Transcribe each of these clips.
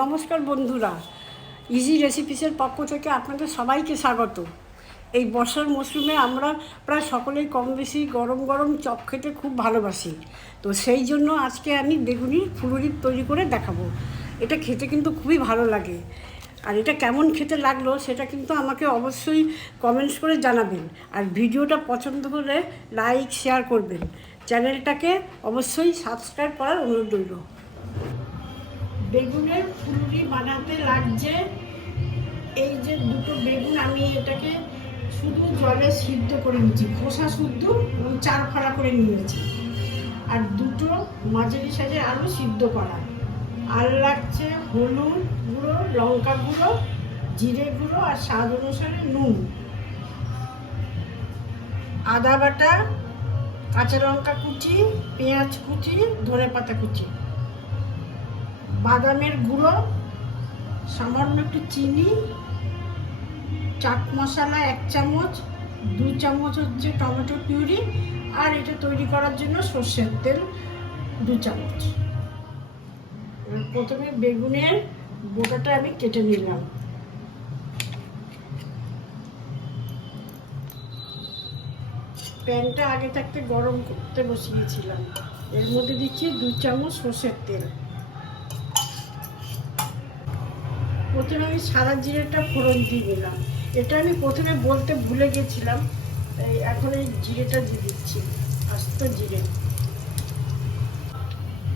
নমস্কার বন্ধুরা, ইজি রেসিপিসের পক্ষ থেকে আপনাদের সবাইকে স্বাগত। এই বর্ষার মরশুমে আমরা প্রায় সকলেই কম বেশি গরম গরম চপ খেতে খুব ভালোবাসি। তো সেই জন্য আজকে আমি বেগুনি ফুলুরি তৈরি করে দেখাবো। এটা খেতে কিন্তু খুবই ভালো লাগে। আর এটা কেমন খেতে লাগলো সেটা কিন্তু আমাকে অবশ্যই কমেন্টস করে জানাবেন। আর ভিডিওটা পছন্দ হলে লাইক শেয়ার করবেন। চ্যানেলটাকে অবশ্যই সাবস্ক্রাইব করার অনুরোধ রইল। বেগুনের ফুলুরি বানাতে লাগছে এই যে দুটো বেগুন, আমি এটাকে শুধু জলে সিদ্ধ করে নিয়েছি, খোসা শুদ্ধ এবং 4 ফাড়া করে নিয়েছি। আর দুটো মাঝারি সাইজের আলু সিদ্ধ করা। আর লাগছে হলুদ গুঁড়ো, লঙ্কা গুঁড়ো, জিরে গুঁড়ো আর স্বাদ অনুসারে নুন, আদা বাটা, কাঁচা লঙ্কা কুচি, পেঁয়াজ কুচি, ধনেপাতা কুচি, বাদামের গুঁড়ো, সামান্য একটু চিনি, চাট মশলা 1 চামচ, 2 চামচ হচ্ছে টমেটো পিউরি, আর এটা তৈরি করার জন্য সর্ষের তেল 2 চামচ। প্রথমে বেগুনের বোটাটা আমি কেটে নিলাম। প্যানটা আগে থাকতে গরম করতে বসিয়েছিলাম। এর মধ্যে দিচ্ছি 2 চামচ সর্ষের তেল। প্রথমে আমি সাদা জিরেটা ফোড়ন দিয়ে দিলাম। এটা আমি প্রথমে বলতে ভুলে গেছিলাম, তাই এখন এই জিরেটা দিয়ে দিচ্ছি, আস্ত জিরে।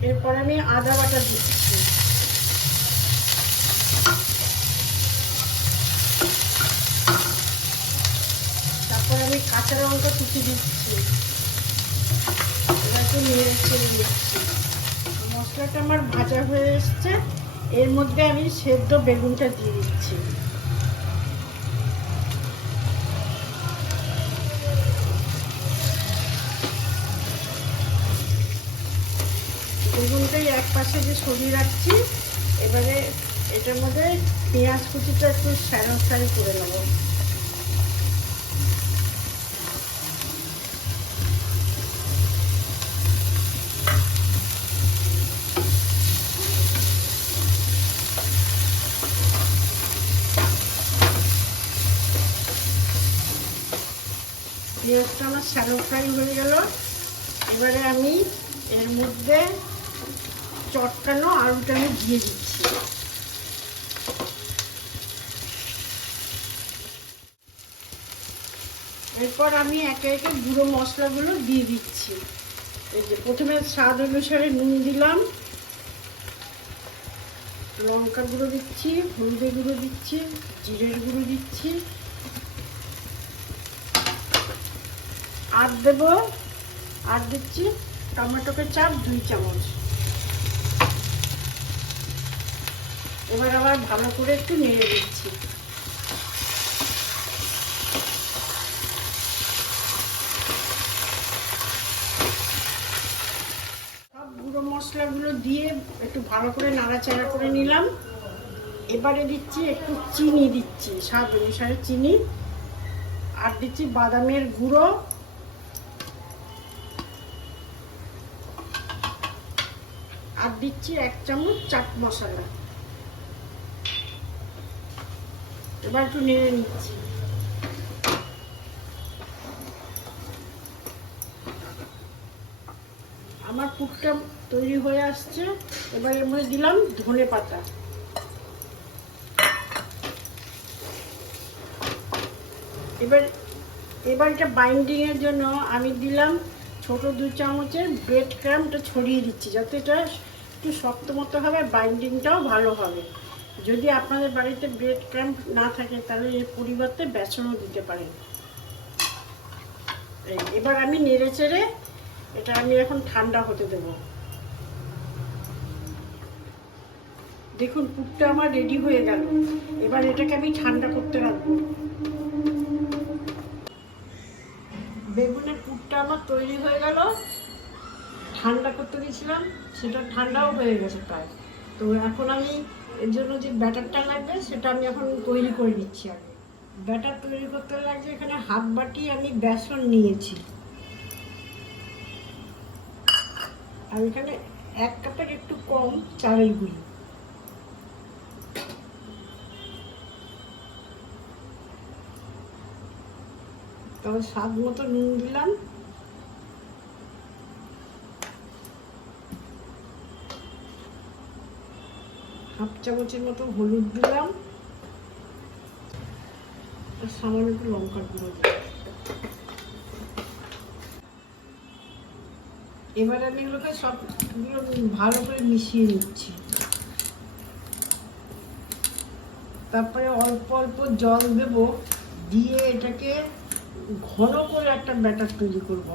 এরপর আমি আদা বাটা দিচ্ছি, তারপর আমি কাঁচা লঙ্কা কুচি দিচ্ছি, এটাকে নেড়ে চেড়ে দিচ্ছি। মশলাটা আমার ভাজা হয়ে এসছে। এর মধ্যে আমি সেদ্ধ বেগুনটা দিয়ে দিচ্ছি। বেগুনটাই এক পাশে যে সরিয়ে রাখছি। এবারে এটার মধ্যে পেঁয়াজ কুচিটা একটু স্যালো ফ্রাই করে নেব। পেঁয়াজটা আমার স্যালো ফ্রাই হয়ে গেল। এবারে আমি এর মধ্যে চটকানো আলুটা আমি দিয়ে দিচ্ছি। এরপর আমি একে একে গুঁড়ো মশলাগুলো দিয়ে দিচ্ছি। এই যে প্রথমে স্বাদ অনুসারে নুন দিলাম, লঙ্কা গুঁড়ো দিচ্ছি, হলুদের গুঁড়ো দিচ্ছি, জিরের গুঁড়ো দিচ্ছি, আর দিচ্ছি টমেটো কেচাপ 2 চামচ। এবার আবার ভালো করে একটু নেড়ে দিচ্ছি। সব গুঁড়ো মশলাগুলো দিয়ে একটু ভালো করে নাড়াচাড়া করে নিলাম। এবারে দিচ্ছি একটু চিনি, দিচ্ছি স্বাদ অনুসারে চিনি, আর দিচ্ছি বাদামের গুঁড়ো, আর দিচ্ছি 1 চামচ চাট মশলা। এবার একটু নেড়ে নিচ্ছি। আমার পুরটা তৈরি হয়ে আসছে। এবার এর মধ্যে দিলাম ধনেপাতা। এবার এটা বাইন্ডিং এর জন্য আমি দিলাম ছোট 2 চামচের ব্রেড ক্রাম্বটা ছড়িয়ে দিচ্ছি, যাতে এটা একটু শক্ত মতো হবে, বাইন্ডিংটাও ভালো হবে। যদি আপনাদের বাড়িতে ব্রেড ক্রাম্ব না থাকে তাহলে এর পরিবর্তে বেসনও দিতে পারেন। এবার আমি নেড়ে চেড়ে এটা আমি এখন ঠান্ডা হতে দেব। দেখুন পুরটা আমার রেডি হয়ে গেল। এবার এটাকে আমি ঠান্ডা করতে রাখবো। বেগুনের পুরটা আমার তৈরি হয়ে গেল। ঠান্ডা করতে দিয়েছিলাম, সেটা ঠান্ডাও হয়ে গেছে প্রায়। তো এখন আমি এর জন্য যে ব্যাটারটা লাগবে সেটা আমি এখন তৈরি করে নিচ্ছি। আগে ব্যাটার তৈরি করতে লাগছে, এখানে হাফ বাটি আমি বেসন নিয়েছি, আর এখানে 1 কাপের একটু কম চালের গুঁড়ি। তারপর স্বাদ মতো নুন দিলাম, হাফ চামচের মতো হলুদ দিলাম, আর সামান্য একটু লঙ্কার গুঁড়ো দিলাম। এবার আমি এগুলোকে সবগুলো ভালো করে মিশিয়ে নিচ্ছি। তারপরে অল্প অল্প জল দেব, দিয়ে এটাকে ঘন করে একটা ব্যাটার তৈরি করব।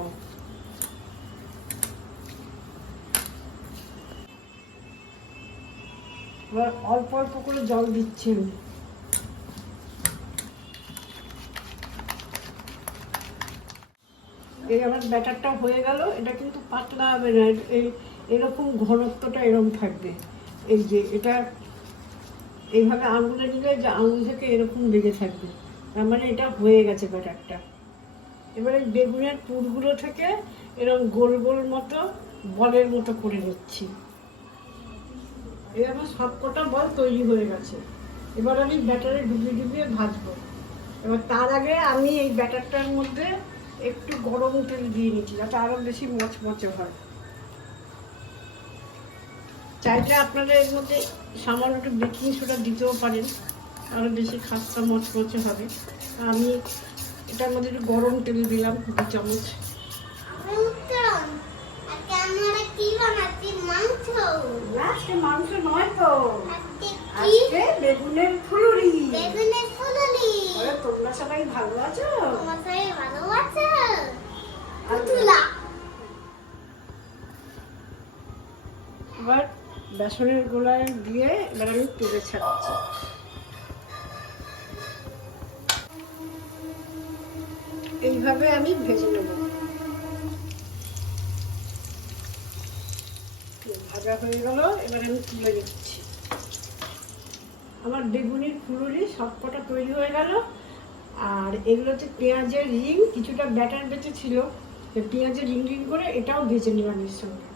এবার অল্প অল্প করে জল দিচ্ছি আমি। এই আমার ব্যাটারটা হয়ে গেল। এটা কিন্তু পাতলা হবে না, এই এরকম ঘনত্বটা এরকম থাকবে। এই যে এটা এইভাবে আঙুলে নিলে যে আঙুল থেকে এরকম লেগে থাকবে, তার মানে এটা হয়ে গেছে ব্যাটারটা। এবারে বেগুনের পুরগুলো থেকে এরকম গোল গোল মতো বলের মতো করে নিচ্ছি। এই আমার সবকটা বল তৈরি হয়ে গেছে। এবার আমি ব্যাটারে ডুবিয়ে ডুবিয়ে ভাজবো। এবার তার আগে আমি এই ব্যাটারটার মধ্যে একটু গরম তেল দিয়ে নিচ্ছি, যাতে আরও বেশি মচমচে হয়। চাইলে আপনারা এর মধ্যে সামান্য একটু বেকিং সোডা দিতেও পারেন, আরও বেশি খাস্তা মচমচে হবে। আমি এটার মধ্যে একটু গরম তেল দিলাম 2 চামচ। আজকে মাংস নয় তো, আজকে বেগুনের ফুলুরি। তোমরা সবাই ভালো আছো? এবার বেসনের গোলায় দিয়ে এবার আমি তেলে ছাড়ছি। এইভাবে আমি ভেজে নেব। ভাজা হয়ে গেল, এবার আমি তুলে নিচ্ছি। আমার বেগুনের ফুলুরি সবকটা তৈরি হয়ে গেল। আর এগুলো হচ্ছে পেঁয়াজের রিং, কিছুটা ব্যাটার বেঁচে ছিল, পেঁয়াজের রিং রিং করে এটাও ভেজে নিলাম এর সঙ্গে।